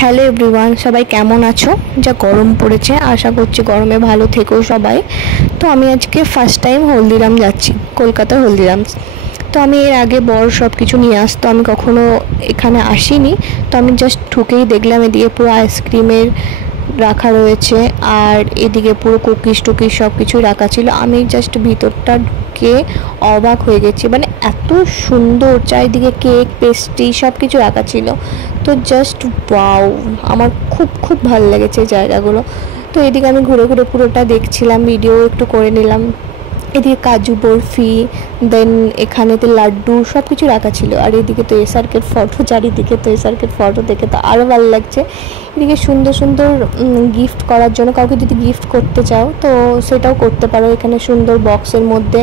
Hello everyone, সবাই কেমন আছো? যা গরম পড়েছে, আশা করছি গরমে ভালো থেকো সবাই। তো আমি আজকে ফার্স্ট টাইম হলদিরাম যাচ্ছি, কলকাতার হলদিরামস। তো আমি এর আগে বর সব কিছু নিয়ে আসতো, আমি কখনো এখানে আসিনি। তো আমি জাস্ট ঢুকেই দেখলাম এদিকে পুরো আইসক্রিমের রাখা রয়েছে, আর এদিকে পুরো কুকিজ টুকিজ সব কিছুই রাখা ছিল। আমি জাস্ট ভিতরটা ঢুকে অবাক হয়ে গেছি, মানে এত সুন্দর, চারিদিকে কেক পেস্ট্রি সব কিছু রাখা ছিল। তো জাস্ট ওয়াও, আমার খুব খুব ভালো লেগেছে এই জায়গাগুলো। তো এদিকে আমি ঘুরে ঘুরে পুরোটা দেখছিলাম, ভিডিও একটু করে নিলাম। এদিকে কাজু বরফি, দেন এখানেতে লাড্ডু সব কিছু রাখা ছিল। আর এদিকে তো এসআরকের ফটো, চারিদিকে তো এসআরকের ফটো দেখে তো আরও ভালো লাগছে। এদিকে সুন্দর সুন্দর গিফট করার জন্য, কাউকে যদি গিফট করতে চাও তো সেটাও করতে পারো। এখানে সুন্দর বক্সের মধ্যে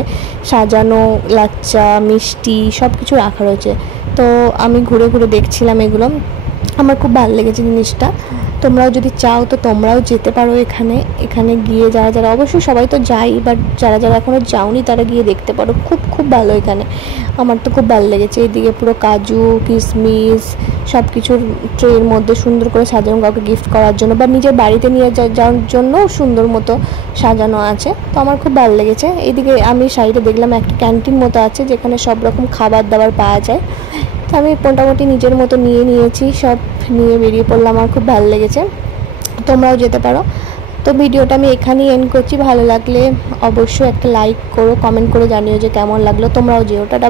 সাজানো লাচ্চা মিষ্টি সব কিছু রাখা রয়েছে। তো আমি ঘুরে ঘুরে দেখছিলাম এগুলো, আমার খুব ভালো লেগেছে জিনিসটা। তোমরাও যদি চাও তো তোমরাও যেতে পারো এখানে। এখানে গিয়ে যারা যারা, অবশ্যই সবাই তো যাই, বাট যারা যারা এখনও যাওনি তারা গিয়ে দেখতে পারো, খুব খুব ভালো এখানে। আমার তো খুব ভালো লেগেছে। এদিকে পুরো কাজু কিশমিশ সব কিছুর ট্রের মধ্যে সুন্দর করে সাজানো, কাউকে গিফট করার জন্য বা নিজের বাড়িতে নিয়ে যাওয়ার জন্যও সুন্দর মতো সাজানো আছে। তো আমার খুব ভালো লেগেছে। এইদিকে আমি সাইডে দেখলাম একটা ক্যান্টিন মতো আছে, যেখানে সব রকম খাবার দাবার পাওয়া যায়। তো আমি মোটামুটি নিজের মতো নিয়েছি, সব নিয়ে বেরিয়ে পড়লাম। আমার খুব ভালো লেগেছে, তোমরাও যেতে পারো। তো ভিডিওটা আমি এখানেই এন্ড করছি। ভালো লাগলে অবশ্যই একটা লাইক করো, কমেন্ট করে জানিও যে কেমন লাগলো। তোমরাও যেও। টাটা।